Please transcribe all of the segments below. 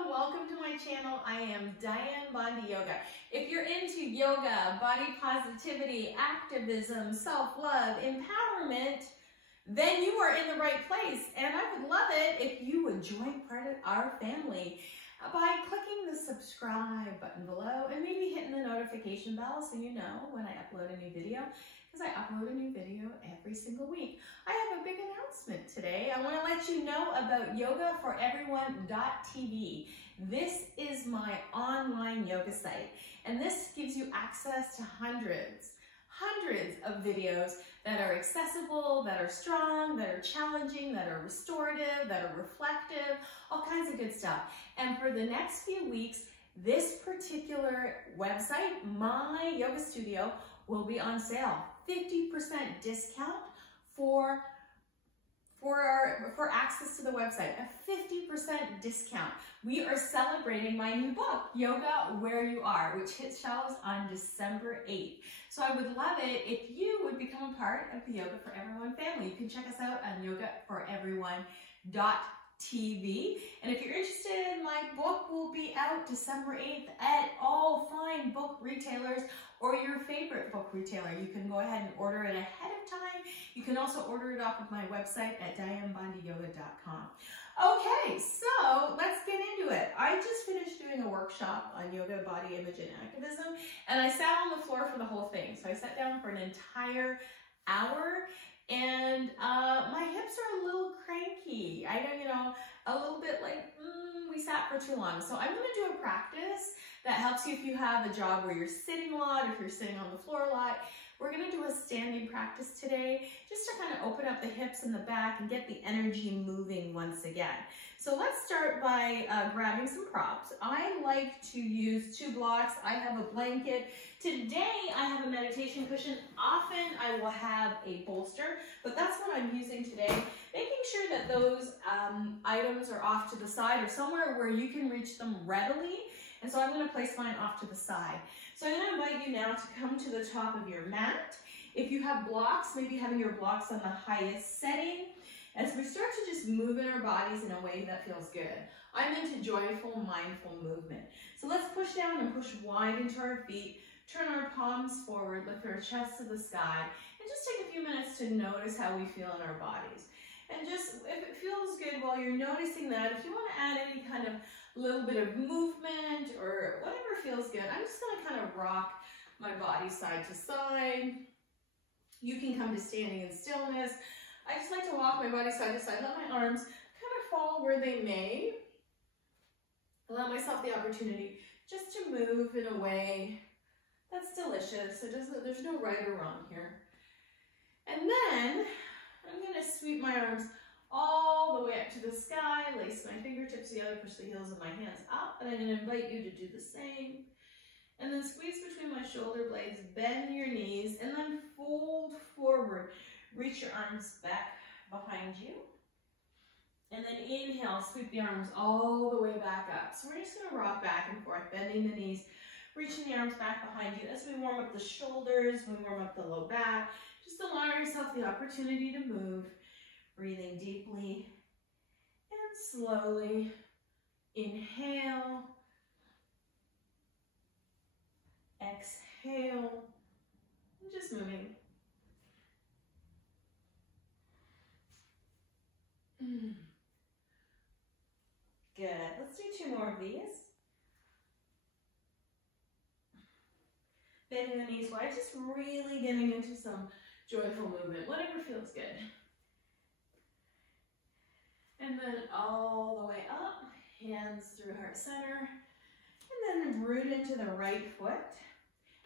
Hello, welcome to my channel. I am Diane Bondi Yoga. If you're into yoga, body positivity, activism, self-love, empowerment, then you are in the right place. And I would love it if you would join part of our family by clicking the subscribe button below and maybe hitting the notification bell so you know when I upload a new video, because I upload a new video every single week. I have a big announcement today. I want to let you know about yogaforeveryone.tv. This is my online yoga site, and this gives you access to hundreds of videos that are accessible, that are strong, that are challenging, that are restorative, that are reflective, all kinds of good stuff. And for the next few weeks, this particular website, my yoga studio, will be on sale. 50% discount for access to the website, a 50% discount. We are celebrating my new book, Yoga Where You Are, which hits shelves on December 8th. So I would love it if you would become a part of the Yoga for Everyone family. You can check us out on yogaforeveryone.tv. And if you're interested, my book will be out December 8th at all fine book retailers or your favorite book retailer. You can go ahead and order it ahead of time. You can also order it off of my website at dianebondiyoga.com. Okay, so let's get into it. I just finished doing a workshop on yoga, body image, and activism, and I sat on the floor for the whole thing. So I sat down for an entire hour, and my hips are a little cranky. I know, a little bit like, we sat for too long. So I'm gonna do a practice that helps you if you have a job where you're sitting a lot, if you're sitting on the floor a lot. We're gonna do a standing practice today, just to kind of open up the hips and the back and get the energy moving once again. So let's start by grabbing some props. I like to use 2 blocks. I have a blanket. Today I have a meditation cushion. Often I will have a bolster, but that's what I'm using today. Making sure that those items are off to the side or somewhere where you can reach them readily. And so I'm going to place mine off to the side. So I'm going to invite you now to come to the top of your mat. If you have blocks, maybe having your blocks on the highest setting, as we start to just move in our bodies in a way that feels good. I'm into joyful, mindful movement. So let's push down and push wide into our feet, turn our palms forward, lift our chest to the sky, and just take a few minutes to notice how we feel in our bodies. And just, if it feels good while you're noticing that, if you want to add any kind of little bit of movement or whatever feels good, I'm just going to kind of rock my body side to side. You can come to standing in stillness. I just like to walk my body side to side, let my arms kind of fall where they may. Allow myself the opportunity just to move in a way that's delicious. There's no right or wrong here. And then I'm going to sweep my arms all the way up to the sky, lace my fingertips together, push the heels of my hands up, and I'm going to invite you to do the same. And then squeeze between my shoulder blades, bend your knees, and then fold forward. Reach your arms back behind you. And then inhale, sweep the arms all the way back up. So we're just going to rock back and forth, bending the knees, reaching the arms back behind you as we warm up the shoulders, we warm up the low back. Just allow yourself the opportunity to move. Breathing deeply and slowly. Inhale. Exhale. And just moving. Good. Let's do 2 more of these. Bending the knees wide, just really getting into some joyful movement, whatever feels good. And then all the way up, hands through heart center, and then root into the right foot.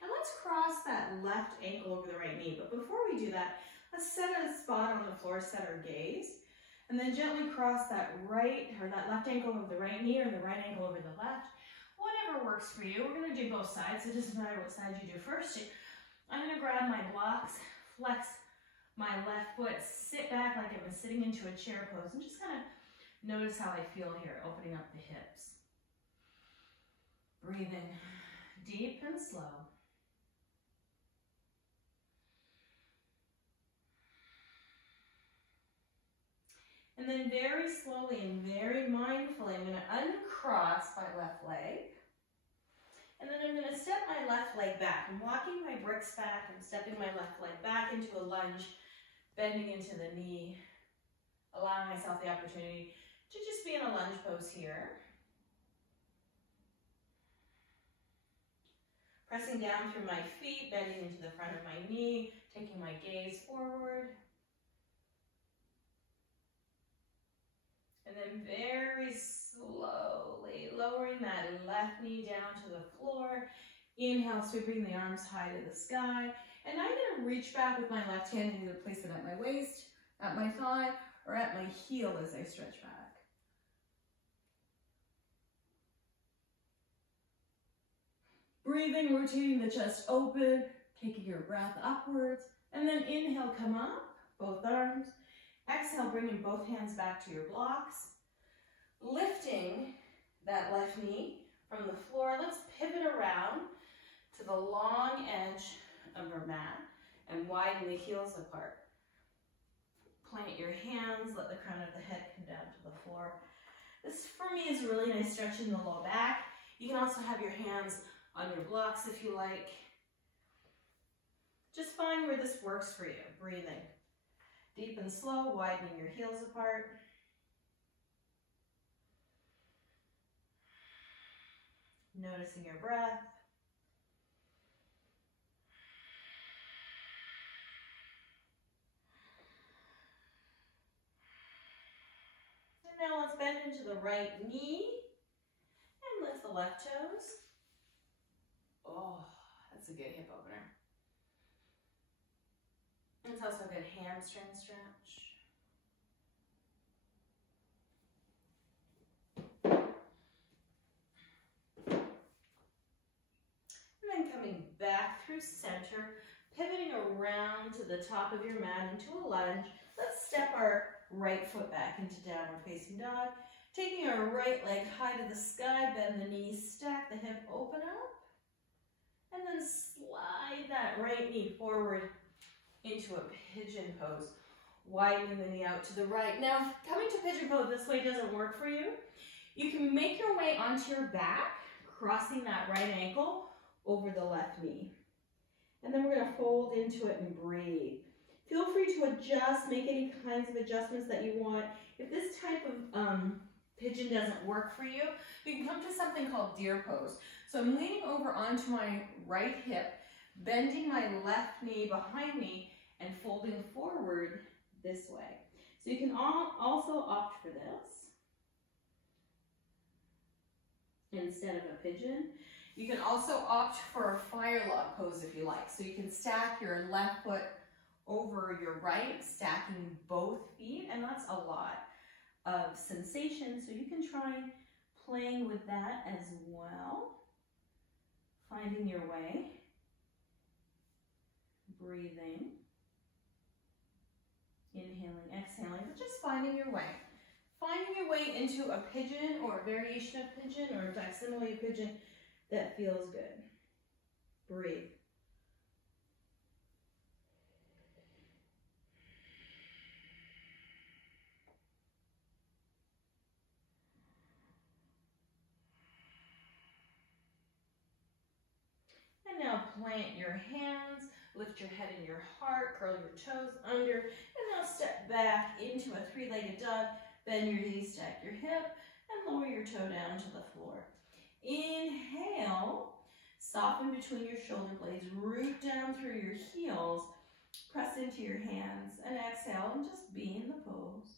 And let's cross that left ankle over the right knee. But before we do that, let's set a spot on the floor, set our gaze, and then gently cross that that left ankle over the right knee or the right ankle over the left. Whatever works for you. We're going to do both sides. It doesn't matter what side you do first. I'm going to grab my blocks, flex my left foot, sit back like I've been sitting into a chair pose, and just kind of notice how I feel here, opening up the hips. Breathing deep and slow. And then very slowly and very mindfully, I'm going to uncross I'm walking my bricks back. I'm stepping my left leg back into a lunge, bending into the knee, allowing myself the opportunity to just be in a lunge pose here. Pressing down through my feet, bending into the front of my knee, taking my gaze forward. And then very slowly lowering that left knee down to the floor. Inhale, sweeping the arms high to the sky. And I'm going to reach back with my left hand and either place it at my waist, at my thigh, or at my heel as I stretch back. Breathing, rotating the chest open, taking your breath upwards, and then inhale, come up, both arms. Exhale, bringing both hands back to your blocks. Lifting that left knee from the floor. Let's pivot around to the long edge of our mat and widen the heels apart. Plant your hands, let the crown of the head come down to the floor. This, for me, is really nice stretching the low back. You can also have your hands on your blocks if you like. Just find where this works for you. Breathing. Deep and slow, widening your heels apart. Noticing your breath. And now let's bend into the right knee and lift the left toes. Oh, that's a good hip opener. It's also a good hamstring stretch. And then coming back through center, pivoting around to the top of your mat into a lunge. Let's step our right foot back into downward facing dog. Taking our right leg high to the sky, bend the knees, stack the hip, open up. And then slide that right knee forward into a pigeon pose, widening the knee out to the right. Now, coming to pigeon pose this way doesn't work for you. You can make your way onto your back, crossing that right ankle over the left knee. And then we're going to fold into it and breathe. Feel free to adjust, make any kinds of adjustments that you want. If this type of pigeon doesn't work for you, we can come to something called deer pose. So I'm leaning over onto my right hip, bending my left knee behind me, and folding forward this way. So you can also opt for this instead of a pigeon. You can also opt for a firelog pose if you like. So you can stack your left foot over your right, stacking both feet, and that's a lot of sensation. So you can try playing with that as well. Finding your way. Breathing. Inhaling, exhaling, but just finding your way. Finding your way into a pigeon or a variation of pigeon or a facsimile of pigeon that feels good. Breathe. And now plant your hands, lift your head and your heart, curl your toes under, and now step back into a three-legged dog. Bend your knees, stack your hip, and lower your toe down to the floor. Inhale, soften between your shoulder blades, root down through your heels, press into your hands, and exhale, and just be in the pose.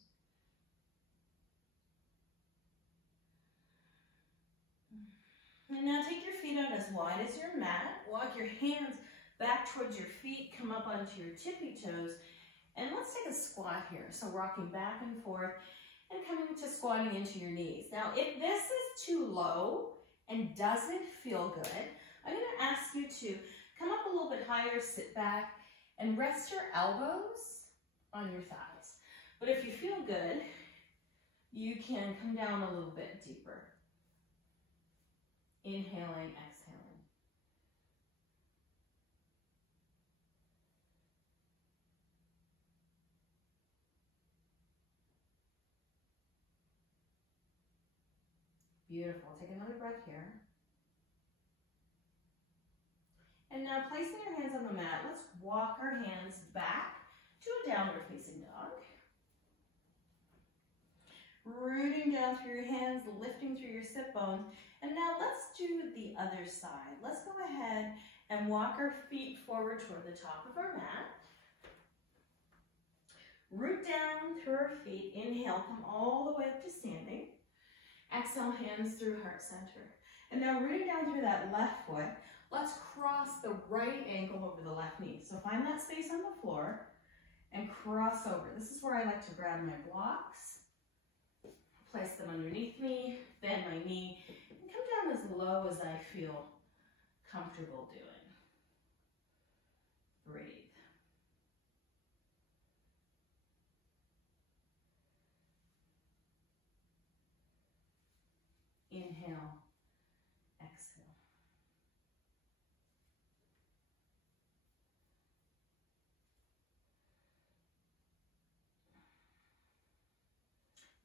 And now take your feet out as wide as your mat. Walk your hands back towards your feet, come up onto your tippy toes, and let's take a squat here. So rocking back and forth and coming to squatting into your knees. Now, if this is too low and doesn't feel good, I'm going to ask you to come up a little bit higher, sit back, and rest your elbows on your thighs. But if you feel good, you can come down a little bit deeper. Inhaling, exhaling. Beautiful. Take another breath here. And now placing your hands on the mat, let's walk our hands back to a downward facing dog. Rooting down through your hands, lifting through your sit bones. And now let's do the other side. Let's go ahead and walk our feet forward toward the top of our mat. Root down through our feet. Inhale, come all the way up to standing. Exhale, hands through heart center. And now rooting down through that left foot, let's cross the right ankle over the left knee. So find that space on the floor and cross over. This is where I like to grab my blocks, place them underneath me, bend my knee, and come down as low as I feel comfortable doing. Breathe. Inhale, exhale.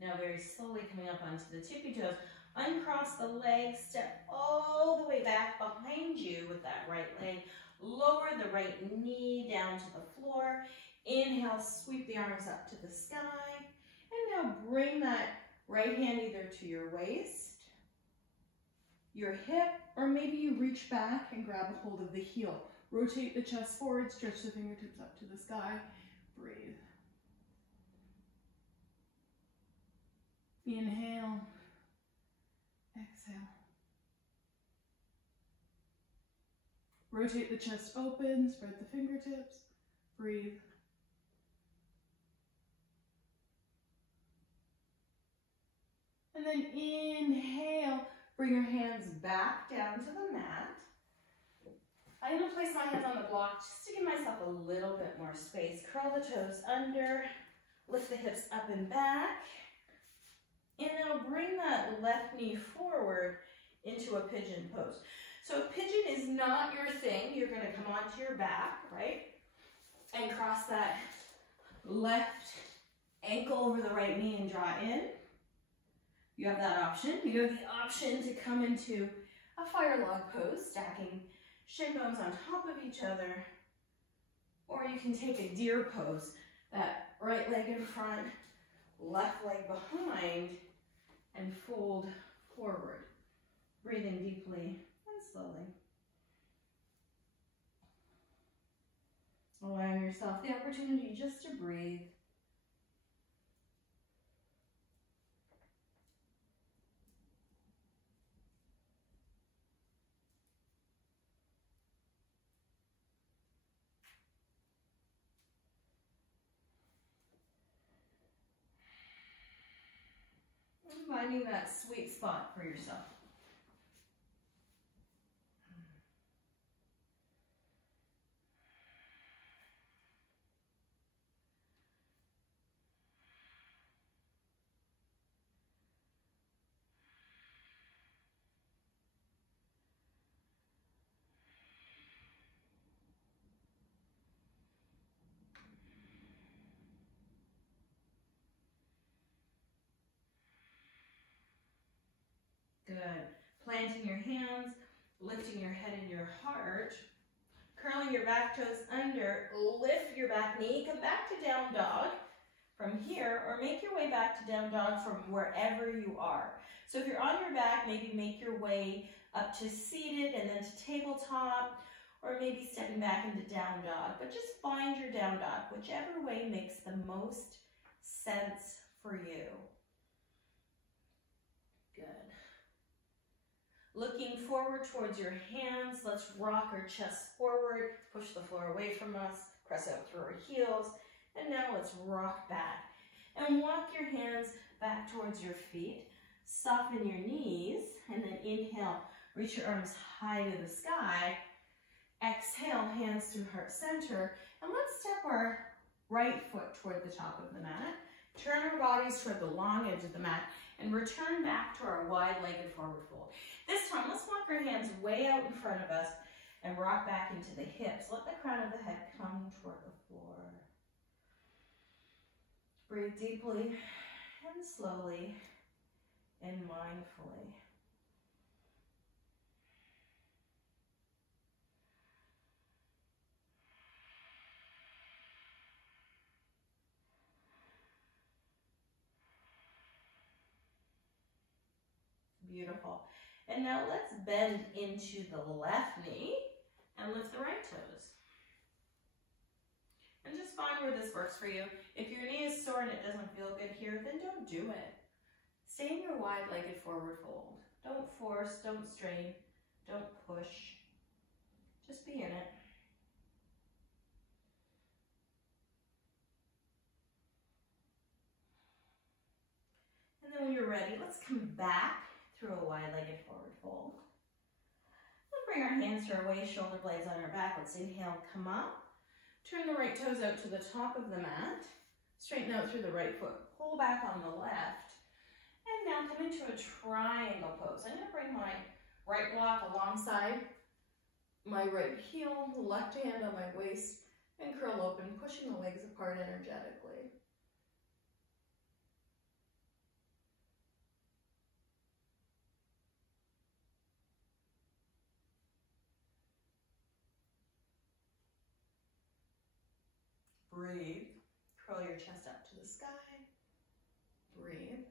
Now very slowly coming up onto the tippy toes, uncross the legs, step all the way back behind you with that right leg. Lower the right knee down to the floor. Inhale, sweep the arms up to the sky. And now bring that right hand either to your waist, your hip, or maybe you reach back and grab a hold of the heel. Rotate the chest forward, stretch the fingertips up to the sky. Breathe. Inhale, exhale. Rotate the chest open, spread the fingertips, breathe. And then inhale, bring your hands back down to the mat. I'm going to place my hands on the block just to give myself a little bit more space. Curl the toes under, lift the hips up and back. And now bring that left knee forward into a pigeon pose. So if pigeon is not your thing, you're going to come onto your back, right? And cross that left ankle over the right knee and draw in. You have that option. You have the option to come into a fire log pose, stacking shin bones on top of each other. Or you can take a deer pose, that right leg in front, left leg behind, and fold forward. Breathing deeply and slowly. Allowing yourself the opportunity just to breathe. Finding that sweet spot for yourself. Good. Planting your hands, lifting your head and your heart, curling your back toes under, lift your back knee, come back to down dog from here, or make your way back to down dog from wherever you are. So if you're on your back, maybe make your way up to seated and then to tabletop, or maybe stepping back into down dog, but just find your down dog, whichever way makes the most sense for you. Good. Looking forward towards your hands, let's rock our chest forward, push the floor away from us, press out through our heels, and now let's rock back. And walk your hands back towards your feet, soften your knees, and then inhale, reach your arms high to the sky. Exhale, hands through heart center, and let's step our right foot toward the top of the mat. Turn our bodies toward the long edge of the mat and return back to our wide-legged forward fold. This time, let's walk our hands way out in front of us and rock back into the hips. Let the crown of the head come toward the floor. Breathe deeply and slowly and mindfully. Beautiful. And now let's bend into the left knee and lift the right toes. And just find where this works for you. If your knee is sore and it doesn't feel good here, then don't do it. Stay in your wide-legged forward fold. Don't force, don't strain, don't push. Just be in it. And then when you're ready, let's come back through a wide-legged forward fold. And bring our hands to our waist, shoulder blades on our back. Let's inhale, come up. Turn the right toes out to the top of the mat. Straighten out through the right foot. Pull back on the left. And now come into a triangle pose. I'm going to bring my right block alongside my right heel, left hand on my waist, and curl open, pushing the legs apart energetically. Breathe. Curl your chest up to the sky. Breathe.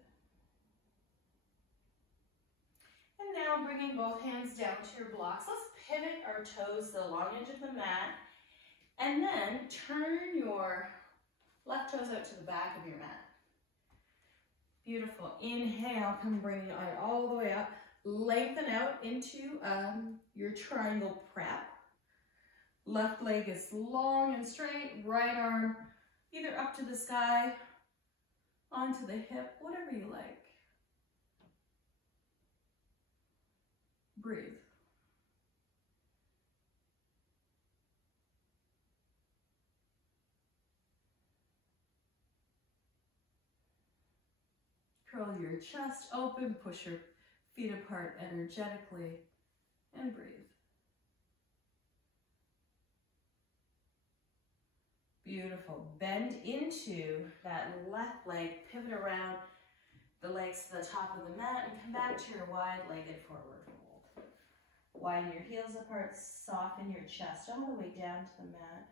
And now bringing both hands down to your blocks. Let's pivot our toes to the long edge of the mat. And then turn your left toes out to the back of your mat. Beautiful. Inhale, come bring your arm all the way up. Lengthen out into your triangle prep. Left leg is long and straight. Right arm either up to the sky, onto the hip, whatever you like. Breathe. Curl your chest open, push your feet apart energetically, and breathe. Beautiful. Bend into that left leg, pivot around the legs to the top of the mat, and come back to your wide-legged forward fold. Widen your heels apart, soften your chest all the way down to the mat.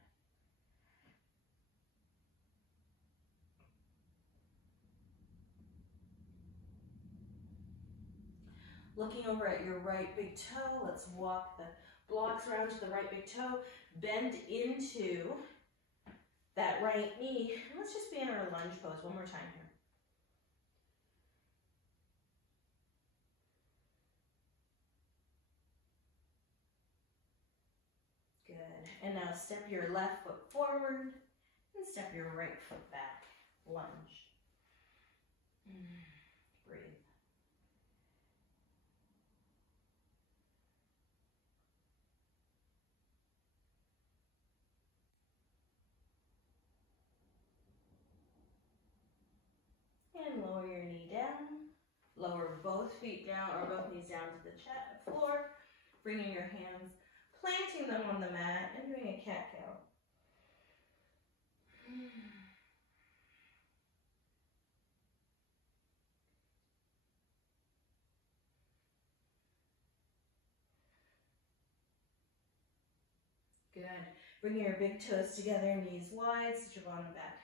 Looking over at your right big toe, let's walk the blocks around to the right big toe, bend into that right knee. And let's just be in our lunge pose one more time here. Good. And now step your left foot forward and step your right foot back. Lunge. Breathe. And lower your knee down. Lower both feet down, or both knees down to the floor. Bringing your hands, planting them on the mat, and doing a cat cow. Good. Bring your big toes together, knees wide, sit your bottom back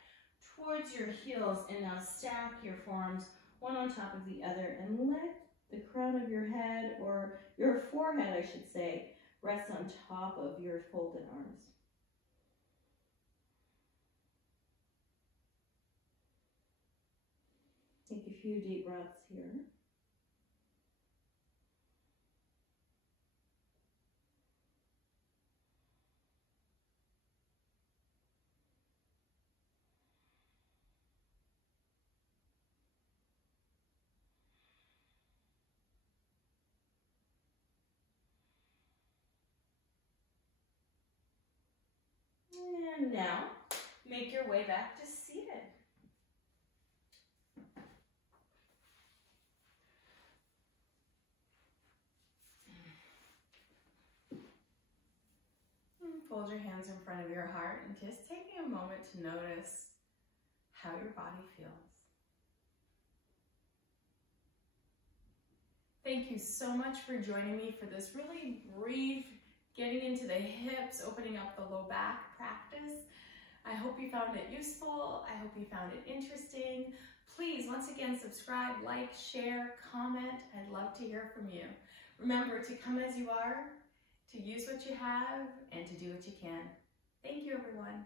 towards your heels, and now stack your forearms one on top of the other, and let the crown of your head, or your forehead, I should say, rest on top of your folded arms. Take a few deep breaths here. And now, make your way back to seated. And fold your hands in front of your heart and just taking a moment to notice how your body feels. Thank you so much for joining me for this really brief getting into the hips, opening up the low back practice. I hope you found it useful. I hope you found it interesting. Please, once again, subscribe, like, share, comment. I'd love to hear from you. Remember to come as you are, to use what you have, and to do what you can. Thank you, everyone.